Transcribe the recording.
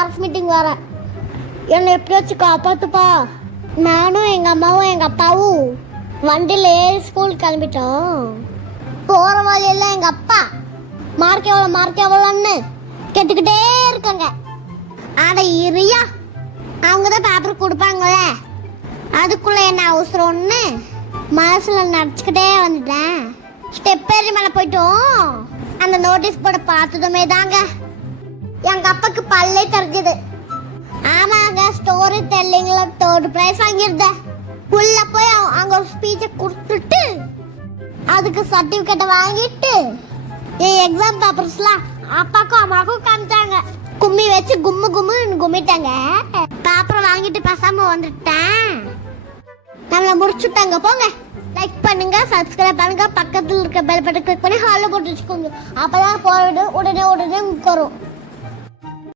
Parents meeting வரேன், என்னை எப்படியாச்சும் காப்பாத்துப்பா. நானும் எங்கள் அம்மாவும் எங்கள் அப்பாவும் வண்டியில் ஏறி ஸ்கூல் கிளம்பிட்டோம். போகிற வழியெல்லாம் எங்கள் அப்பா மார்க் எவ்வளோன்னு கேட்டுக்கிட்டே இருக்காங்க. ஆட இரியா, அவங்க தான் பேப்பர் கொடுப்பாங்களே, அதுக்குள்ளே என்ன அவசரம்னு மனசில் நினச்சிக்கிட்டே வந்துட்டேன். ஸ்டெப் ஏறி மேலே போயிட்டோம். அந்த நோட்டீஸ் போர்டை பார்த்ததுமே தாங்க எங்கள் அப்பாவுக்கு பல்லே தெரிஞ்சது. ஆமாங்க, ஸ்டோரி டெல்லிங்ல 3rd பிரைஸ் வாங்கியிருந்தேன். உள்ள போய் அங்கே ஒரு ஸ்பீச்சை கொடுத்துட்டு அதுக்கு சர்டிஃபிகேட்டை வாங்கிட்டு என் எக்ஸாம் பேப்பர்ஸ்லாம் அப்பாக்கும் அம்மாவுக்கும் காமிச்சாங்க. கும்மி வச்சு கும்முன்னு கும்மிட்டாங்க. பேப்பரை வாங்கிட்டு பேசாம வந்துட்டேன். நம்மளை முடிச்சுட்டாங்க. போங்க, லைக் பண்ணுங்க, சப்ஸ்கிரைப் பண்ணுங்க, பக்கத்தில் இருக்க பெல் பட்டன் கிளிக் பண்ணி ஹாலில் போட்டு வச்சுக்கோங்க. அப்பதான் போயிடு உடனே உங்களுக்கு வரும்.